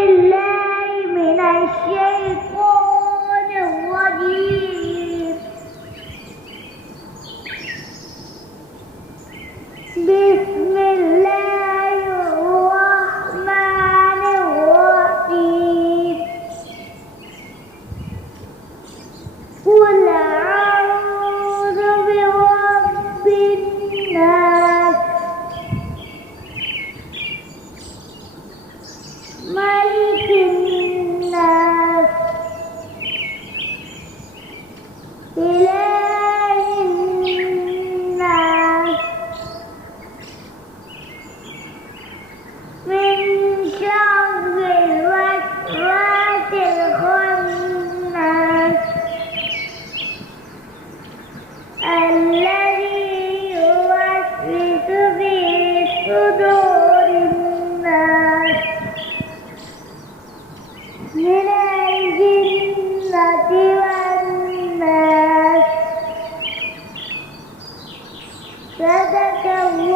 بالله من الشيطان الرجيم. بسم الله الرحمن الرحيم. قل أعوذ برب الناس ملك الناس إله الناس من شر الوسواس الخناس الذي يوسوس في صدور الناس من الجنة والناس. صدق الله.